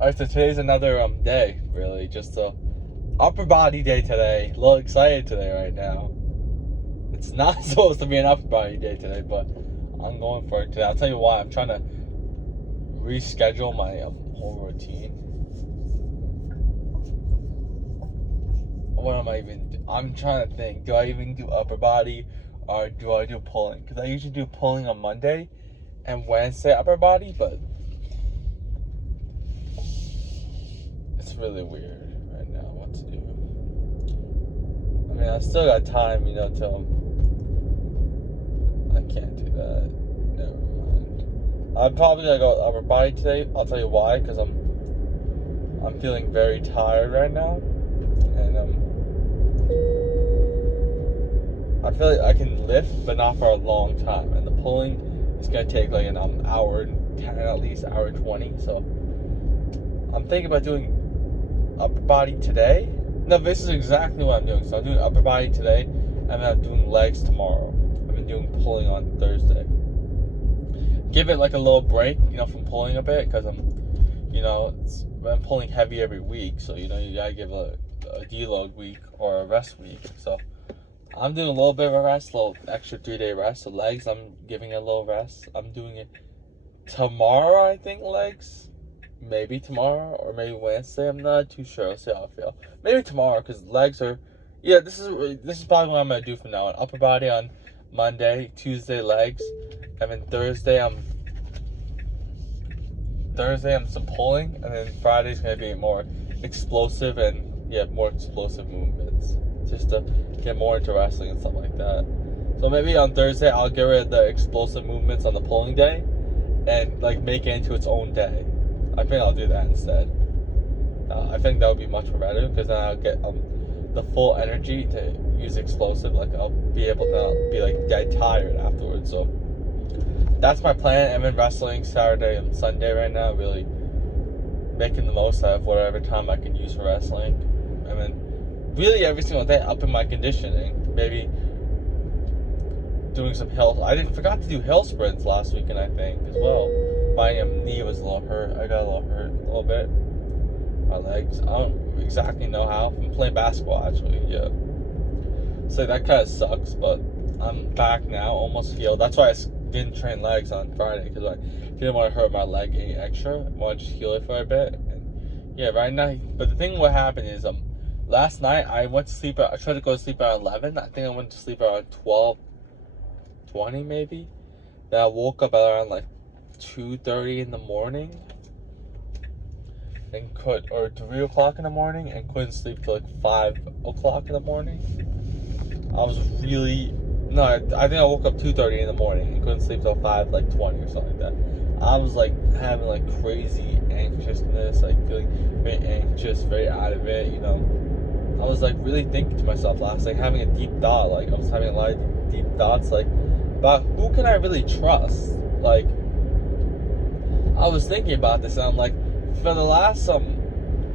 Alright, so today's another day, really. Just a upper body day today. A little excited today right now. It's not supposed to be an upper body day today, but I'm going for it today. I'll tell you why. I'm trying to reschedule my whole routine. What am I even? I'm trying to think. Do I even do upper body, or do I do pulling? Because I usually do pulling on Monday and Wednesday upper body, but it's really weird right now what to do. I mean, I still got time, till I can't do that. Never mind. I'm probably gonna go upper body today. I'll tell you why, because I'm feeling very tired right now, and I feel like I can lift, but not for a long time. And the pulling is gonna take like an hour and 10, at least hour and 20. So I'm thinking about doing upper body today. No, this is exactly what I'm doing. So I'm doing upper body today, and then I'm doing legs tomorrow. I've been doing pulling on Thursday. Give it like a little break, from pulling a bit, because I'm pulling heavy every week. So you gotta give a deload week or a rest week. So I'm doing a little bit of a rest, a little extra 3-day rest. So legs, I'm giving it a little rest. I'm doing it tomorrow, I think, legs. Maybe tomorrow or maybe Wednesday. I'm not too sure. I'll see how I feel. Maybe tomorrow, because legs are. Yeah, this is probably what I'm gonna do from now on. Upper body on Monday, Tuesday legs, and then Thursday I'm some pulling, and then Friday's gonna be more explosive and more explosive movements, just to get more into wrestling and stuff like that. So maybe on Thursday I'll get rid of the explosive movements on the pulling day, and like make it into its own day. I think I'll do that instead. I think that would be much better, because then I'll get the full energy to use explosive. Like I'll be able to not be like dead tired afterwards. So that's my plan. I'm in wrestling Saturday and Sunday right now. Really making the most out of whatever time I can use for wrestling. And then really every single day up in my conditioning. Maybe doing some hill. I forgot to do hill sprints last weekend, I think, as well. My knee was a little hurt. I got a little hurt, a little bit. My legs. I don't exactly know how. I'm playing basketball, actually. Yeah. So that kind of sucks, but I'm back now, almost healed. That's why I didn't train legs on Friday, because I didn't want to hurt my leg any extra. I wanted to heal it for a bit. And right now. But the thing what happened is last night I went to sleep. I tried to go to sleep around 11. I think I went to sleep around 12:20 maybe. Then I woke up at around like 2:30 in the morning, or 3 o'clock in the morning, and couldn't sleep till like 5 o'clock in the morning. I think I woke up 2:30 in the morning and couldn't sleep till 5:20 or something like that. I was like having like crazy anxiousness, like feeling very anxious, very out of it. I was like really thinking to myself last night, having a deep thought. Like I was having a lot of deep thoughts, like about who can I really trust. Like I was thinking about this, and I'm like, for the last what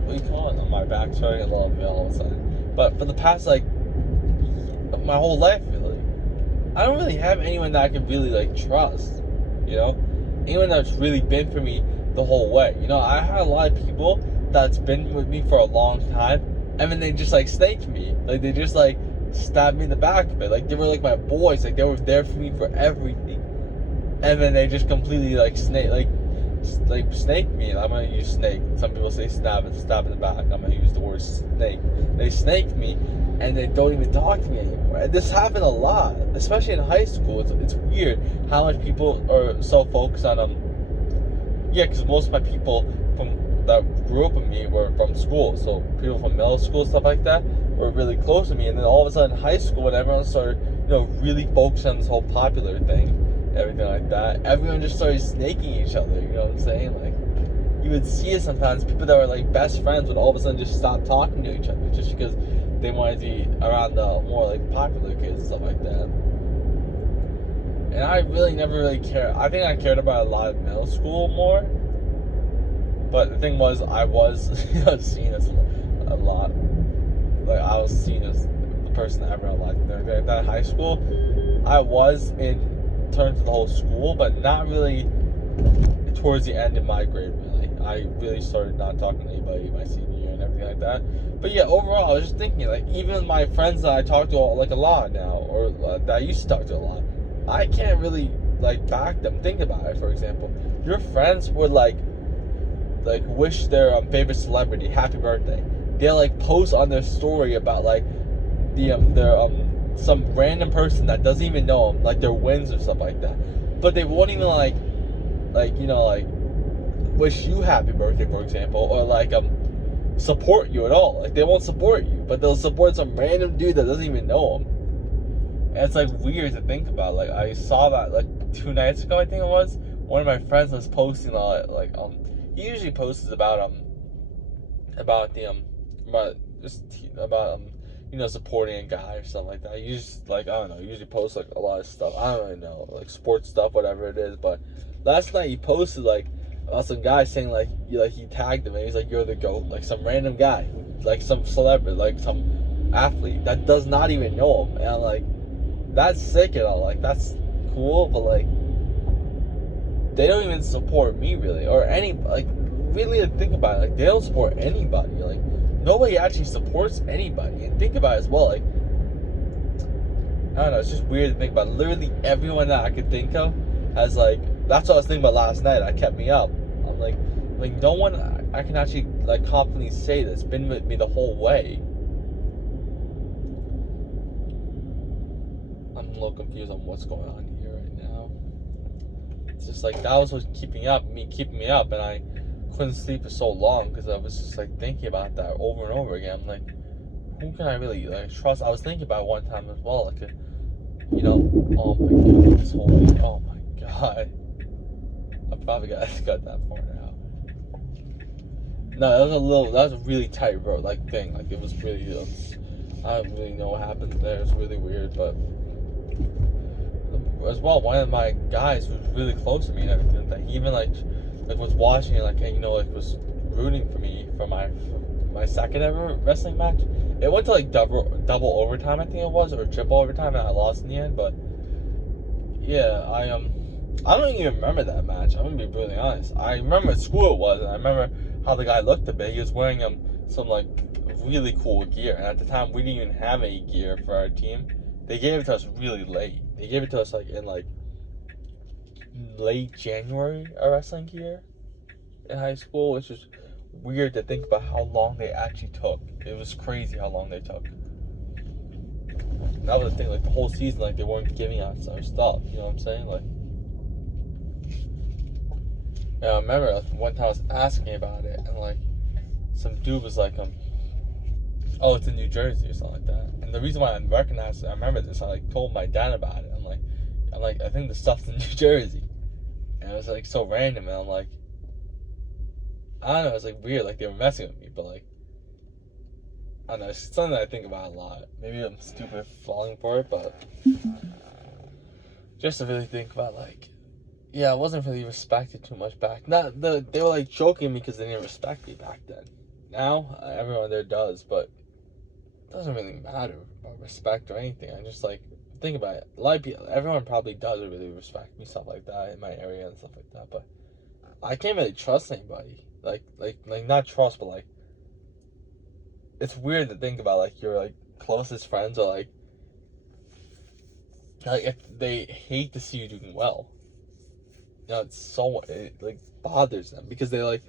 do you call it? On my back, showing a little bit all of a sudden. But for the past like my whole life, really, I don't really have anyone that I can really like trust. Anyone that's really been for me the whole way. I had a lot of people that's been with me for a long time, and then they just like snaked me. Like they just like stabbed me in the back of it. Like they were like my boys. Like they were there for me for everything, and then they just completely like snake me. I'm gonna use snake. Some people say stab in the back. I'm gonna use the word snake. They snaked me, and they don't even talk to me anymore. And this happened a lot, especially in high school. It's weird how much people are so focused on because most of my people that grew up with me were from school. So people from middle school, stuff like that, were really close to me. And then all of a sudden in high school, when everyone started, really focusing on this whole popular thing, everything like that, everyone just started snaking each other. You know what I'm saying? Like, you would see it sometimes. People that were like best friends would all of a sudden just stop talking to each other just because they wanted to be around the more like popular kids and stuff like that. And I really never really cared. I think I cared about a lot of middle school more. But the thing was, I was seen as a lot. Like, I was seen as the person that everyone liked. That high school, I was in terms of the whole school, but not really towards the end of my grade, really. I really started not talking to anybody my senior year and everything like that. But yeah, overall, I was just thinking, like, even my friends that I talk to, like, a lot now, or that I used to talk to a lot, I can't really, like, back them. Think about it, for example. Your friends would, like wish their favorite celebrity happy birthday. They'll like post on their story about like their some random person that doesn't even know them, like their wins or stuff like that. But they won't even like wish you happy birthday, for example, or like support you at all. Like they won't support you, but they'll support some random dude that doesn't even know them. And it's like weird to think about. Like I saw that like 2 nights ago, I think it was. One of my friends was posting he usually posts about supporting a guy or something like that. He just like, I don't know, he usually posts like a lot of stuff. I don't really know, like sports stuff, whatever it is. But last night he posted like about some guy saying like he tagged him and he's like, you're the GOAT. Like some random guy, like some celebrity, like some athlete that does not even know him. And I'm like, that's sick and all, like that's cool, but like they don't even support me really, or any, like, really to think about it, like they don't support anybody. Like nobody actually supports anybody. And think about it as well, like I don't know, it's just weird to think about. Literally everyone that I could think of has like, that's what I was thinking about last night. That kept me up. I'm like no one I can actually like confidently say that's been with me the whole way. I'm a little confused on what's going on here right now. It's just like that was what's keeping me up, and I couldn't sleep for so long because I was just like thinking about that over and over again. I'm like, who can I really like trust? I was thinking about it one time as well, like oh my goodness, oh my god, I probably got that far now. No, that was a really tight road like thing. Like it was really, I don't really know what happened there. It's really weird, but as well, one of my guys who's really close to me and everything, that he even like was watching it, like, hey, was rooting for me for my second ever wrestling match. It went to like double overtime, I think it was, or triple overtime, and I lost in the end. But yeah, I don't even remember that match. I'm gonna be brutally honest. I remember at school it was, and I remember how the guy looked a bit. He was wearing some like really cool gear, and at the time we didn't even have any gear for our team. They gave it to us really late. They gave it to us like in like late January, our wrestling gear in high school, which was weird to think about how long they actually took. It was crazy how long they took. And that was the thing, like the whole season, like they weren't giving us our stuff. You know what I'm saying? Like, yeah, I remember like, one time I was asking about it, and like some dude was like, oh, it's in New Jersey or something like that. And the reason why I recognized it, I remember this, I like told my dad about it. I'm like, I think the stuff's in New Jersey. And it was like so random, and I'm like, I don't know, it's like weird, like they were messing with me, but like, I don't know, it's something that I think about a lot. Maybe I'm stupid falling for it, but just to really think about, like, yeah, I wasn't really respected too much back. They were like joking me because they didn't respect me back then. Now everyone there does, but it doesn't really matter about respect or anything. I just like think about it. A lot of people, everyone probably does really respect me, stuff like that in my area and stuff like that. But I can't really trust anybody. Like not trust, but like it's weird to think about like your like closest friends are like if they hate to see you doing well. It like bothers them because they like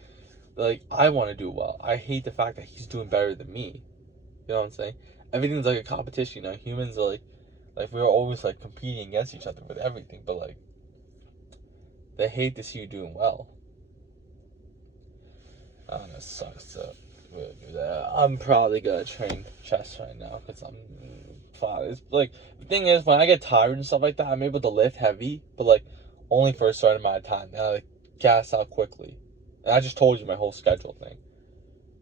I want to do well. I hate the fact that he's doing better than me. You know what I'm saying? Everything's like a competition. Humans are like we're always like competing against each other with everything, but like they hate to see you doing well. I don't know, it sucks to really do that. I'm probably gonna train chest right now because I'm fine. It's like the thing is, when I get tired and stuff like that, I'm able to lift heavy, but like only for a certain amount of time. And I like gas out quickly. And I just told you my whole schedule thing.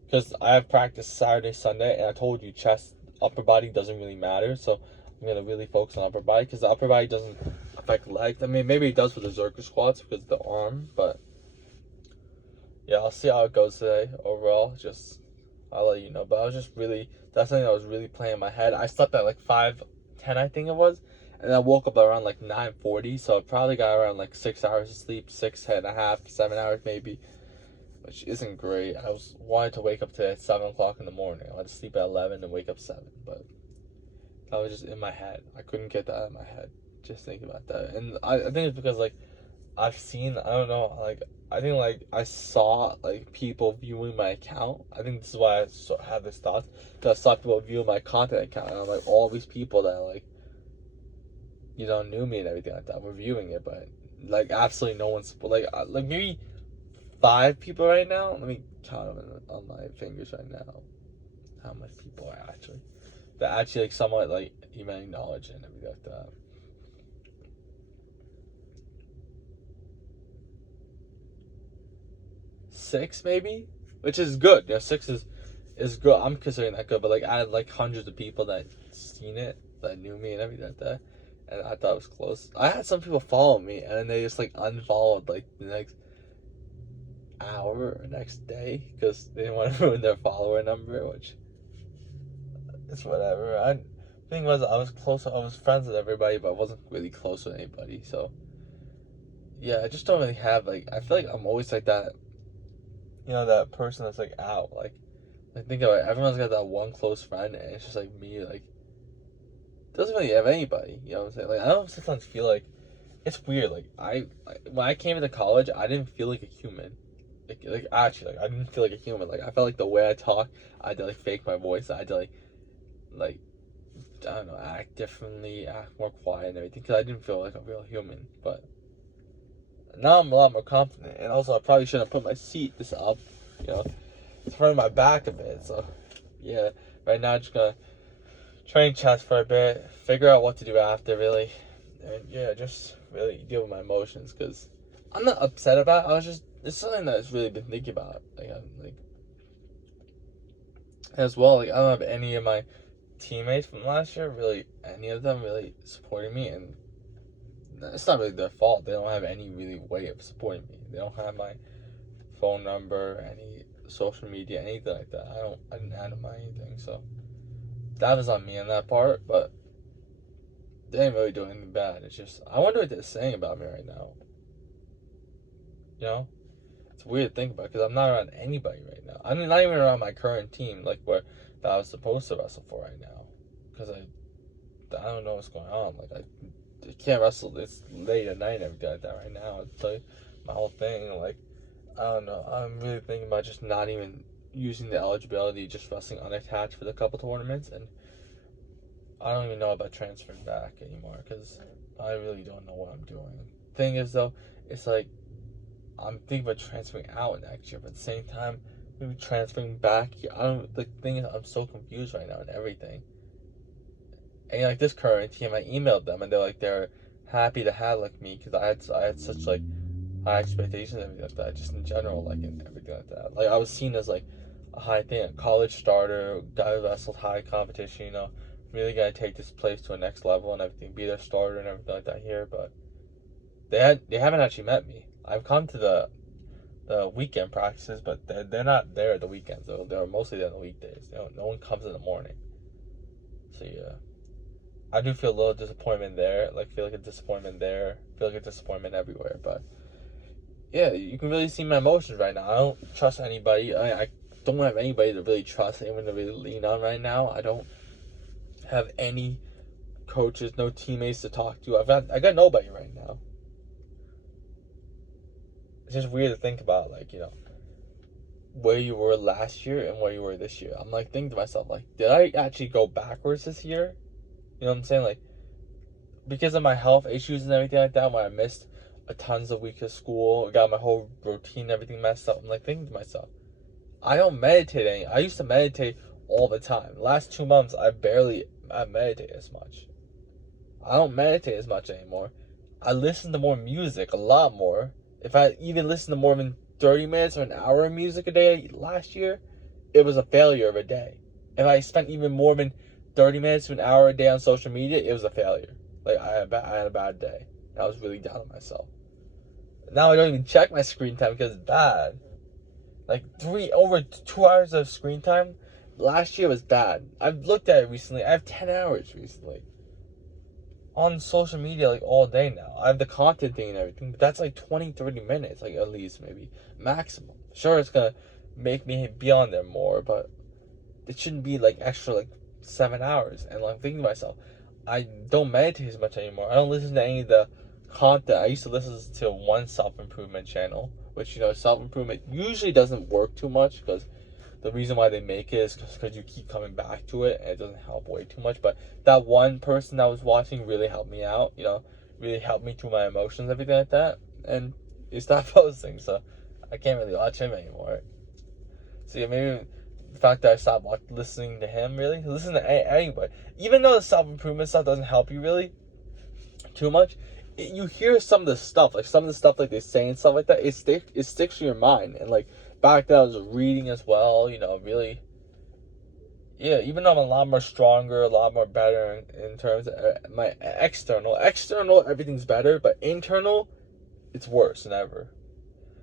Because I have practice Saturday, Sunday, and I told you chest, upper body doesn't really matter. So I'm going to really focus on upper body because the upper body doesn't affect legs. I mean, maybe it does with the Zercher squats because of the arm, but yeah, I'll see how it goes today overall. Just, I'll let you know. But I was just really, that's something that was really playing in my head. I slept at like 5:10, I think it was. And I woke up around like 9:40. So I probably got around like 6 hours of sleep, 6.5, 7 hours maybe, which isn't great. I was wanted to wake up today at 7 o'clock in the morning. I had to sleep at 11 and wake up 7. But that was just in my head. I couldn't get that out of my head. Just thinking about that. And I think it's because like I've seen, I don't know, like, I think, like, I saw, like, people viewing my account. I think this is why I have this thought. Because I saw people viewing my content account. And I'm like, all these people that, like, you know, knew me and everything like that were viewing it. But, like, absolutely no one's, like maybe 5 people right now. Let me count them on my fingers right now. How much people are actually. That actually, like, somewhat, like, even acknowledge it and everything like that. 6 maybe, which is good. Yeah, 6 is good. I'm considering that good, but like I had like hundreds of people that seen it, that knew me and everything like that, and I thought it was close. I had some people follow me, and then they just like unfollowed like the next hour or next day because they didn't want to ruin their follower number, which it's whatever. Thing was, I was close. I was friends with everybody, but I wasn't really close with anybody. So yeah, I just don't really have like. I feel like I'm always like that. You know, that person that's like out, like think about it, everyone's got that one close friend, and it's just like me, like doesn't really have anybody. You know what I'm saying? Like I don't sometimes feel like it's weird. Like when I came into college, I didn't feel like a human. Like actually, like I didn't feel like a human. Like I felt like the way I talk, I had to like fake my voice. I had to like I don't know, act differently, act more quiet and everything, because I didn't feel like a real human. But now I'm a lot more confident, and also I probably shouldn't have put my seat this up. You know, it's hurting my back a bit. So yeah, right now I'm just gonna train chest for a bit, figure out what to do after, really, and yeah, just really deal with my emotions because I'm not upset about it. It's something that's really been thinking about. Like I'm like as well. Like I don't have any of my teammates from last year, really, any of them really supporting me, and it's not really their fault. They don't have any really way of supporting me. They don't have my phone number, any social media, anything like that. I didn't add them on anything, so that was on me on that part. But they ain't really doing anything bad. It's just I wonder what they're saying about me right now. You know, it's weird to think about because I'm not around anybody right now. I'm not even around my current team, like where that I was supposed to wrestle for right now, because I don't know what's going on. Like I can't wrestle. It's late at night and everything like that right now. It's like my whole thing. Like I don't know. I'm really thinking about just not even using the eligibility, just wrestling unattached for the couple tournaments, and I don't even know about transferring back anymore because I really don't know what I'm doing. Thing is though, it's like I'm thinking about transferring out next year, but at the same time, maybe transferring back. I don't. The thing is, I'm so confused right now and everything. And like this current team, I emailed them and they're happy to have like me because I had such like high expectations and everything like that. Just in general, like and everything like that. Like I was seen as like a high thing, a college starter, guy who wrestled high competition. You know, really gotta take this place to a next level and everything, be their starter and everything like that here. But they haven't actually met me. I've come to the weekend practices, but they're not there at the weekends. They're mostly there on the weekdays. No one comes in the morning. So yeah, I do feel a little disappointment there. Like feel like a disappointment there. Feel like a disappointment everywhere. But yeah, you can really see my emotions right now. I don't trust anybody. I don't have anybody to really trust, anyone to really lean on right now. I don't have any coaches, no teammates to talk to. I got nobody right now. It's just weird to think about, like, you know, where you were last year and where you were this year. I'm like thinking to myself, like, did I actually go backwards this year? You know what I'm saying? Like, because of my health issues and everything like that, when I missed a tons of weeks of school, got my whole routine, everything messed up. I'm like thinking to myself, I don't meditate any. I used to meditate all the time. The last 2 months, I meditate as much. I don't meditate as much anymore. I listen to more music, a lot more. If I even listen to more than 30 minutes or an hour of music a day last year, it was a failure of a day. If I spent even more than 30 minutes to an hour a day on social media, it was a failure. Like, I had a bad day. I was really down on myself. Now I don't even check my screen time because it's bad. Like, over 2 hours of screen time last year was bad. I've looked at it recently. I have 10 hours recently on social media, like, all day now. I have the content thing and everything, but that's like 20, 30 minutes, like, at least, maybe maximum. Sure, it's gonna make me be on there more, but it shouldn't be like extra, like, 7 hours. And like, I'm thinking to myself, I don't meditate as much anymore. I don't listen to any of the content. I used to listen to one self-improvement channel, which, self-improvement usually doesn't work too much, because the reason why they make it is because you keep coming back to it and it doesn't help way too much. But that one person I was watching really helped me out, really helped me through my emotions, everything like that. And he stopped posting, so I can't really watch him anymore. So yeah, maybe the fact that I stopped listening to him, really, listen to anybody. Even though the self-improvement stuff doesn't help you really too much, you hear some of the stuff, like like they say and stuff like that, it sticks to your mind. And like, back then I was reading as well, really, yeah, even though I'm a lot more stronger, a lot more better in terms of my external, everything's better, but internal, it's worse than ever.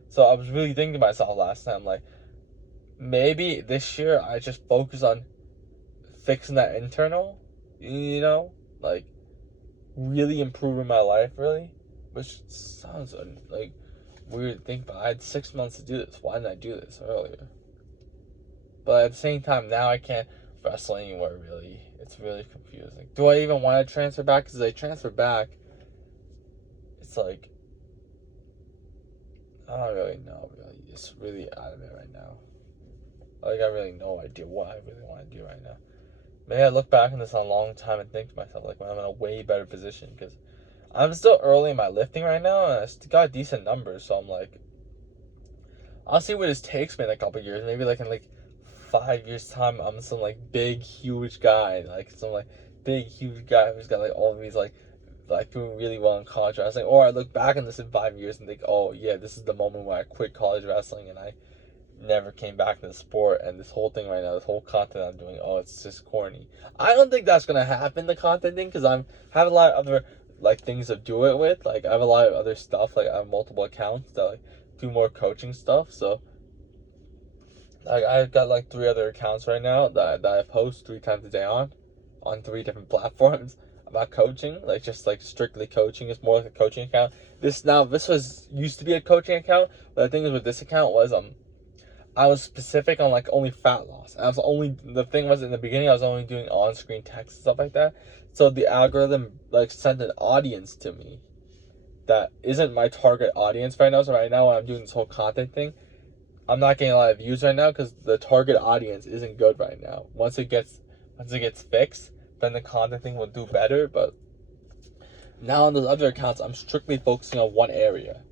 So I was really thinking to myself last time, like, maybe this year I just focus on fixing that internal, like, really improving my life, really, which sounds like weird to think, but I had 6 months to do this. Why didn't I do this earlier? But at the same time, now I can't wrestle anywhere, really. It's really confusing. Do I even want to transfer back? Because I transfer back, it's like, I don't really know, really. It's really out of it right now. Like, I really no idea what I really want to do right now. Maybe I look back on this on a long time and think to myself, like, when I'm in a way better position, because I'm still early in my lifting right now, and I still got decent numbers, so I'm like, I'll see where this takes me in a couple years. Maybe like in like 5 years time, I'm some like big huge guy, like some like big huge guy who's got like all of these like doing really well in college wrestling. Or I look back on this in 5 years and think, oh yeah, this is the moment where I quit college wrestling and I never came back to the sport. And this whole thing right now, this whole content I'm doing, oh, it's just corny. I don't think that's gonna happen, the content thing, because I have a lot of other like things to do it with. Like, I have a lot of other stuff. Like, I have multiple accounts that like do more coaching stuff. So I've got like 3 other accounts right now that I post 3 times a day on 3 different platforms about coaching, like just like strictly coaching. It's more like a coaching account. This was used to be a coaching account, but the thing is with this account was I was specific on like only fat loss. The thing was, in the beginning I was only doing on-screen text and stuff like that. So the algorithm like sent an audience to me that isn't my target audience right now. So right now when I'm doing this whole content thing, I'm not getting a lot of views right now because the target audience isn't good right now. Once it gets fixed, then the content thing will do better. But now on those other accounts, I'm strictly focusing on one area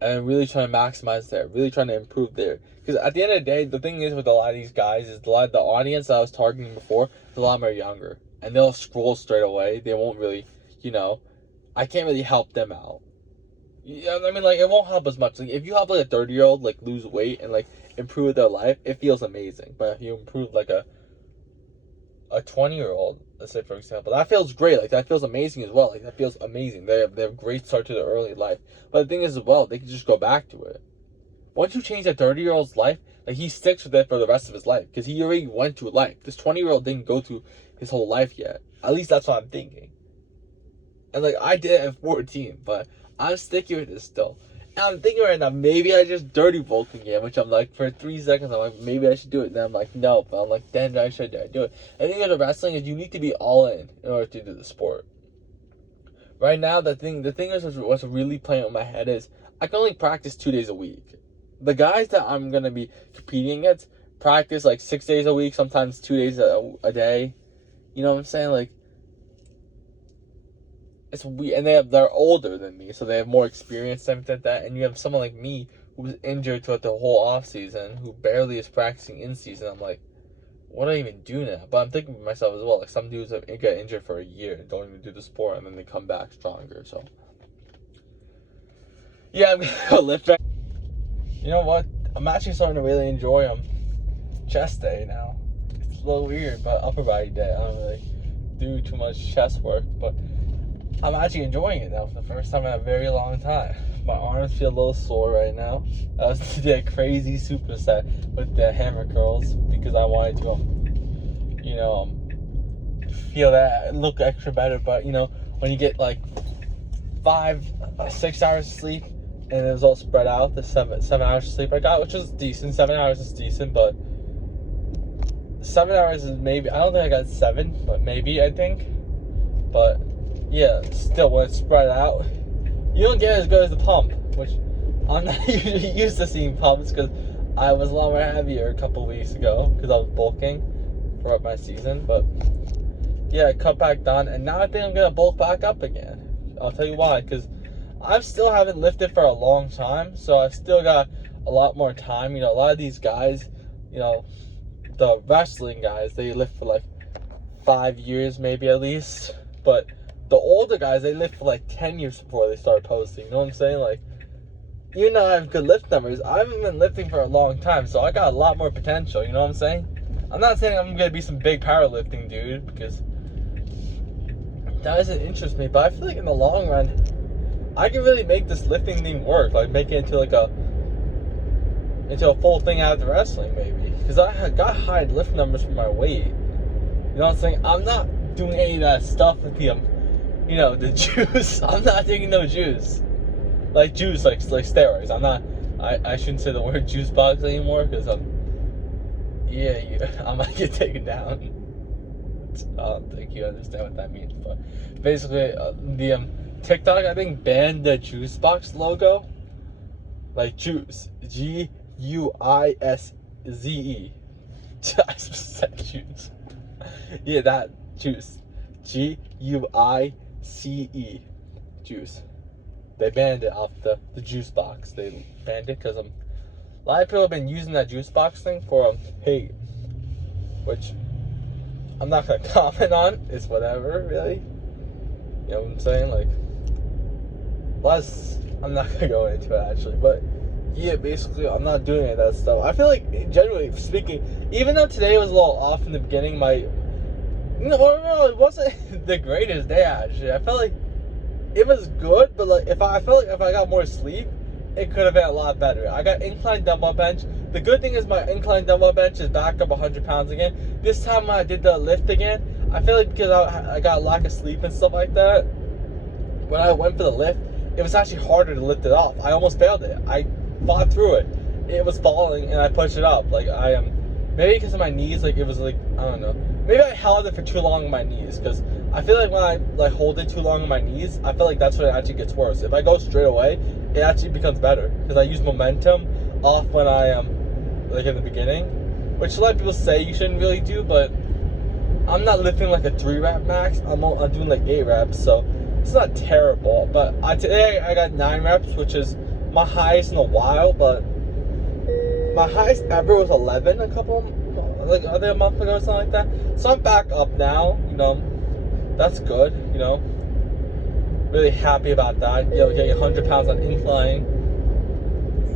and really trying to maximize there, really trying to improve there. Because at the end of the day, the thing is with a lot of these guys is a lot of the audience that I was targeting before is a lot more younger, and they'll scroll straight away. They won't really, I can't really help them out. Yeah, I mean, like, it won't help as much. Like, if you help like a 30-year-old like lose weight and like improve their life, it feels amazing. But if you improve like a 20-year-old, let's say for example, that feels great. Like, that feels amazing as well. Like, that feels amazing. They have great start to their early life. But the thing is as well, they can just go back to it. Once you change that 30-year-old's life, like, he sticks with it for the rest of his life because he already went through life. This 20-year-old didn't go through his whole life yet. At least that's what I'm thinking. And like, I did it at 14, but I'm sticking with this still. And I'm thinking right now, maybe I just dirty Volk again, which I'm like, for 3 seconds, I'm like, maybe I should do it. And then I'm like, no. But I'm like, then I should do it. And the thing with wrestling is you need to be all in order to do the sport. Right now, the thing is what's really playing with my head is I can only practice 2 days a week. The guys that I'm going to be competing against practice like 6 days a week, sometimes 2 days a day. You know what I'm saying? Like, it's weird, and they're older than me, so they have more experience and everything like that. And you have someone like me who was injured throughout the whole off season, who barely is practicing in season. I'm like, what do I even do now? But I'm thinking to myself as well, like, some dudes get injured for a year and don't even do the sport, and then they come back stronger. So yeah, I'm gonna go lift back. You know what? I'm actually starting to really enjoy chest day now. It's a little weird, but upper body day. I don't really do too much chest work, but I'm actually enjoying it now for the first time in a very long time. My arms feel a little sore right now. I was did a crazy superset with the hammer curls because I wanted to, feel that look extra better. But when you get like 6 hours of sleep, and it was all spread out, the seven hours of sleep I got, which was decent. 7 hours is decent, but 7 hours is maybe, I don't think I got 7, but maybe, I think. But yeah, still, when it's spread out, you don't get as good as the pump, which I'm not usually used to seeing pumps because I was a lot more heavier a couple weeks ago because I was bulking throughout my season. But yeah, I cut back down, and now I think I'm gonna bulk back up again. I'll tell you why, because I still haven't lifted for a long time, so I've still got a lot more time. A lot of these guys, the wrestling guys, they lift for like 5 years maybe at least, but the older guys, they lift for like 10 years before they start posting. You know what I'm saying? Like, even though I have good lift numbers, I haven't been lifting for a long time, so I got a lot more potential. You know what I'm saying? I'm not saying I'm gonna be some big powerlifting dude, because that doesn't interest me, but I feel like in the long run, I can really make this lifting thing work. Like, make it into a full thing after wrestling, maybe. Because I got high lift numbers for my weight. You know what I'm saying? I'm not doing any of that stuff with the juice. I'm not taking no juice. Like juice, like steroids. I'm not. I shouldn't say the word juice box anymore because I might get taken down. I don't think you understand what that means, but basically, the TikTok, I think, banned the juice box logo. Like juice, Guise. I said juice. Yeah, that juice, Guice, juice. They banned it off the juice box. They banned it because a lot of people have been using that juice box thing for hate, which I'm not gonna comment on. It's whatever, really. You know what I'm saying? Like, plus, I'm not gonna go into it actually, but yeah, basically, I'm not doing any of that stuff. I feel like, generally speaking, even though today was a little off in the beginning, it wasn't the greatest day actually. I felt like it was good, but like I felt like if I got more sleep, it could have been a lot better. I got incline dumbbell bench. The good thing is my incline dumbbell bench is back up 100 pounds again. This time when I did the lift again, I feel like because I got a lack of sleep and stuff like that, when I went for the lift, it was actually harder to lift it off. I almost failed it. I fought through it. It was falling and I pushed it up. Like maybe because of my knees, like it was like, I don't know. Maybe I held it for too long on my knees, because I feel like when I hold it too long on my knees, I feel like that's when it actually gets worse. If I go straight away, it actually becomes better, because I use momentum off when I am like in the beginning, which a lot of people say you shouldn't really do, but I'm not lifting like a 3 rep max. I'm doing like 8 reps, so it's not terrible. But today I got 9 reps, which is my highest in a while, but my highest ever was 11 a month ago or something like that. So I'm back up now, that's good, really happy about that. Getting 100 pounds on incline,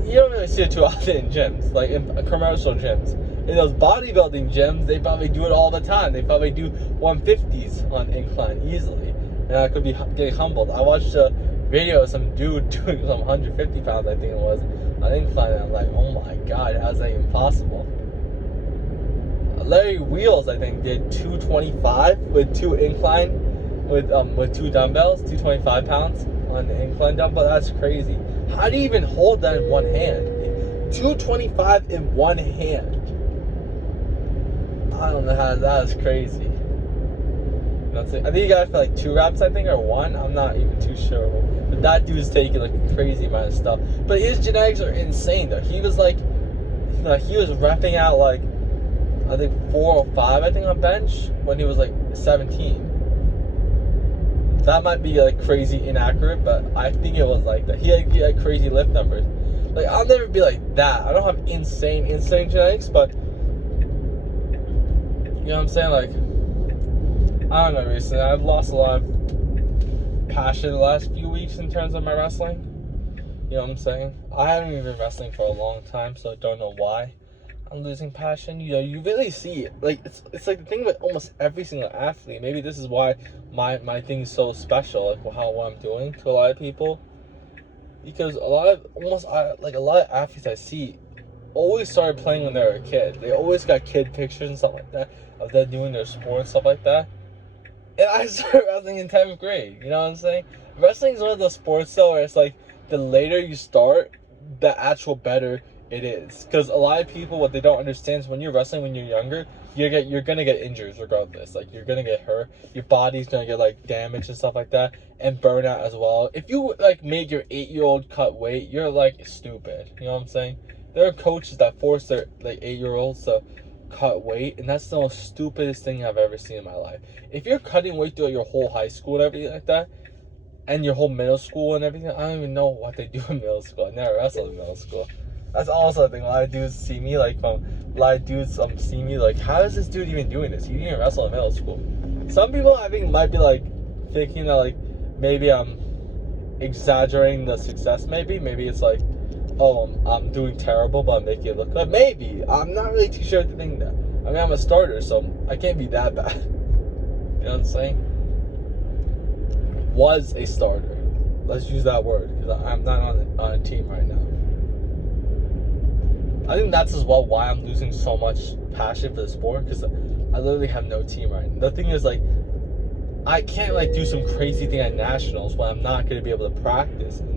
you don't really see it too often in gyms, like in commercial gyms. In those bodybuilding gyms, they probably do it all the time. They probably do 150s on incline easily, and I could be getting humbled. I watched a video of some dude doing some 150 pounds, I think it was, on incline, and I'm like, oh my god, how's that even possible? Larry Wheels, I think, did 225 with 2 incline, with 2 dumbbells, 225 pounds on the incline dumbbell. That's crazy. How do you even hold that in one hand? 225 in one hand. I don't know how, that is crazy. I think you got it for like 2 reps, I think, or 1. I'm not even too sure. But that dude's taking like a crazy amount of stuff. But his genetics are insane though. He was like, he was repping out like, I think 405, I think, on bench when he was like 17. That might be like crazy inaccurate, but I think it was like that. He had crazy lift numbers. Like, I'll never be like that. I don't have insane genetics, but you know what I'm saying? Like, I don't know, recently I've lost a lot of passion the last few weeks in terms of my wrestling. You know what I'm saying? I haven't even been wrestling for a long time, so I don't know why I'm losing passion. You know, you really see it. Like it's like the thing with almost every single athlete. Maybe this is why my thing is so special, like what I'm doing to a lot of people. Because a lot of a lot of athletes I see always started playing when they were a kid. They always got kid pictures and stuff like that of them doing their sport and stuff like that. And I started wrestling in 10th grade. You know what I'm saying? Wrestling is one of those sports though where it's like the later you start, the actual better it is. Because a lot of people, what they don't understand is when you're wrestling when you're younger, you're gonna get injuries regardless. Like you're gonna get hurt. Your body's gonna get like damaged and stuff like that, and burnout as well. If you like make your 8-year-old cut weight, you're like stupid. You know what I'm saying? There are coaches that force their like 8-year-olds to cut weight, and that's the most stupidest thing I've ever seen in my life. If you're cutting weight throughout your whole high school and everything like that, and your whole middle school and everything, I don't even know what they do in middle school. I never wrestled in middle school. That's also a thing. A lot of dudes see me like see me like, how is this dude even doing this? He didn't even wrestle in middle school. Some people I think might be like thinking that like maybe I'm exaggerating the success. Maybe it's like, oh, I'm doing terrible, but I'm making it look good. Maybe. I'm not really too sure what to think that. I mean, I'm a starter, so I can't be that bad. You know what I'm saying? Was a starter. Let's use that word, because I'm not on a team right now. I think that's as well why I'm losing so much passion for the sport, because I literally have no team right now. The thing is, like, I can't like do some crazy thing at nationals when I'm not going to be able to practice in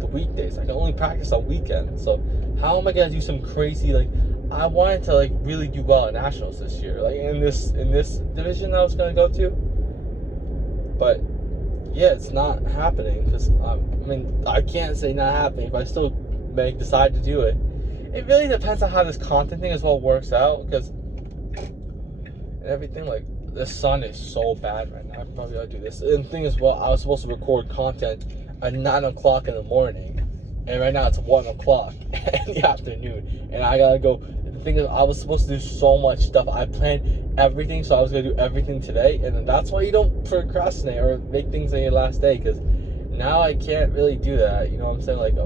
the weekdays. I can only practice on weekends. So how am I going to do some crazy, like, I wanted to like really do well at nationals this year, like in this division I was going to go to, but yeah, it's not happening because I mean, I can't say not happening if I still decide to do it. It really depends on how this content thing as well works out, because everything, like, the sun is so bad right now. I probably gotta do this. And the thing is, well, I was supposed to record content at 9 o'clock in the morning, and right now it's 1 o'clock in the afternoon, and I gotta go. The thing is, I was supposed to do so much stuff. I planned everything, so I was gonna do everything today, and that's why you don't procrastinate or make things on your last day, because now I can't really do that. You know what I'm saying? Like,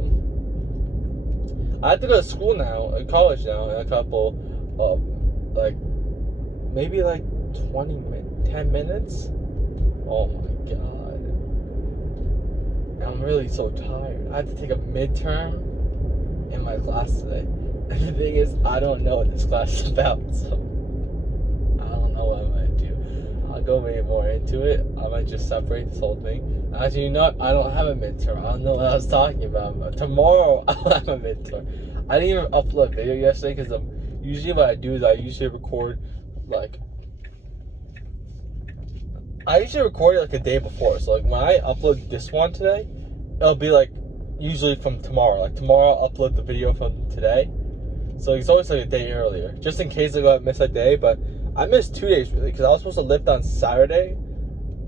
I have to go to school now, college now, in a couple of, like, maybe like 10 minutes. Oh my god. I'm really so tired. I have to take a midterm in my class today. And the thing is, I don't know what this class is about, so I don't know what I'm going to do. I'll go maybe more into it. I might just separate this whole thing. Actually, you know what? I don't have a midterm. I don't know what I was talking about. But tomorrow, I'll have a midterm. I didn't even upload a video yesterday because usually what I do is I usually record like a day before. So like when I upload this one today, it'll be like usually from tomorrow. Like tomorrow I'll upload the video from today. So it's always like a day earlier, just in case I miss a day. But I missed 2 days really because I was supposed to lift on Saturday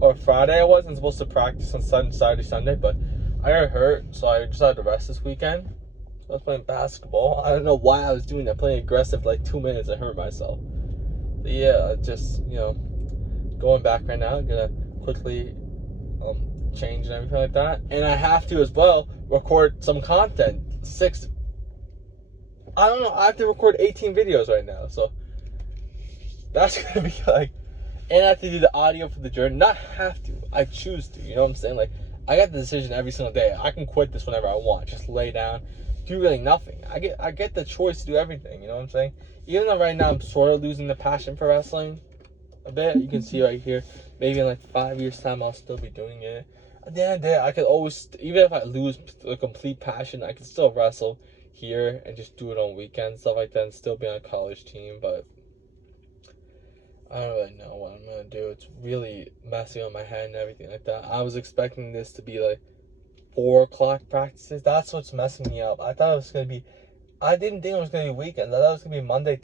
or Friday. I wasn't supposed to practice on Saturday, Sunday, but I got hurt, so I decided to rest this weekend. So I was playing basketball. I don't know why I was doing that, playing aggressive for like 2 minutes. I hurt myself. But yeah, just, you know, going back right now. I'm gonna quickly change and everything like that, and I have to as well record some content. I don't know, I have to record 18 videos right now, so that's gonna be like, and I have to do the audio for the journey. Not have to, I choose to. You know what I'm saying? Like, I got the decision every single day. I can quit this whenever I want. Just lay down, do really nothing. I get the choice to do everything. You know what I'm saying? Even though right now I'm sort of losing the passion for wrestling a bit, you can see right here, maybe in like 5 years time I'll still be doing it. At the end of the day, I could always, even if I lose the complete passion, I can still wrestle here and just do it on weekends, stuff like that, and still be on a college team. But I don't really know what I'm gonna do. It's really messy on my head and everything like that. I was expecting this to be like 4 o'clock practices. That's what's messing me up. I thought it was gonna be, I didn't think it was gonna be weekends. I thought it was gonna be Monday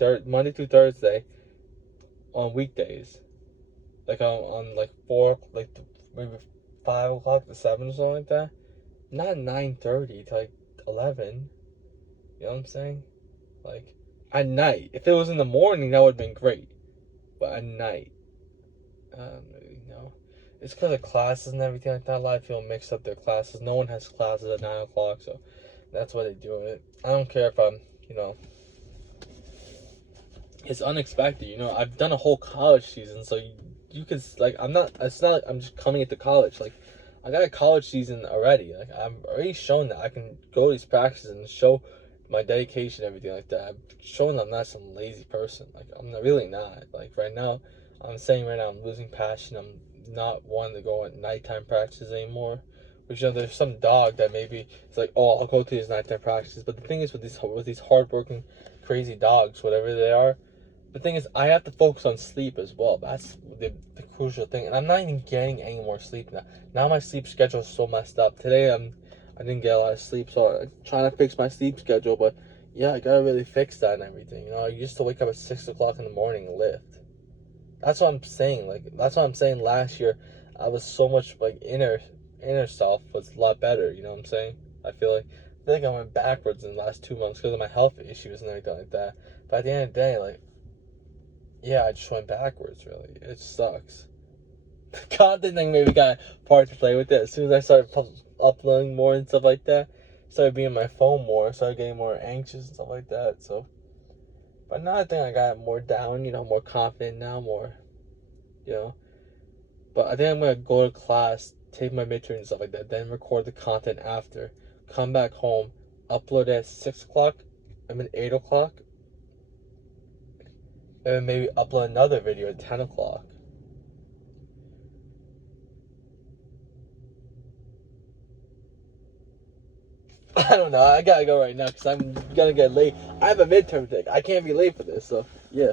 through Thursday on weekdays, like on like 4, like maybe 5 o'clock to 7 or something like that. Not 9:30 to like 11. You know what I'm saying? Like at night. If it was in the morning, that would have been great. But at night, I don't really know. It's because of classes and everything like that. A lot of people mix up their classes. No one has classes at 9 o'clock, so That's why they do it. I don't care if I'm, you know, it's unexpected. You know, I've done a whole college season, so you could like I'm not. It's not like I'm just coming into college. Like I got a college season already. Like I'm already shown that I can go to these practices and show my dedication, everything like that. I've shown that I'm not some lazy person. Like I'm not, really not. Like right now, I'm saying right now I'm losing passion. I'm not wanting to go at nighttime practices anymore. Which, you know, there's some dog that maybe it's like, oh, I'll go to these nighttime practices. But the thing is, with these hardworking, crazy dogs, whatever they are, the thing is, I have to focus on sleep as well. That's the crucial thing, and I'm not even getting any more sleep now. Now my sleep schedule is so messed up. Today I didn't get a lot of sleep, so I'm trying to fix my sleep schedule. But yeah, I gotta really fix that and everything. You know, I used to wake up at 6 o'clock in the morning and lift. That's what I'm saying. Like that's what I'm saying. Last year, I was so much like inner self was a lot better. You know what I'm saying? I feel like I went backwards in the last 2 months because of my health issues and everything like that. But at the end of the day, like, yeah, I just went backwards, really. It sucks. The content thing maybe got part to play with it. As soon as I started uploading more and stuff like that, started being on my phone more, started getting more anxious and stuff like that. So, but now I think I got more down, you know, more confident now, more, you know. But I think I'm gonna go to class, take my midterm and stuff like that, then record the content after, come back home, upload at 6 o'clock, I mean 8 o'clock, and maybe upload another video at 10 o'clock. I don't know. I gotta go right now because I'm gonna get late. I have a midterm thing. I can't be late for this. So yeah.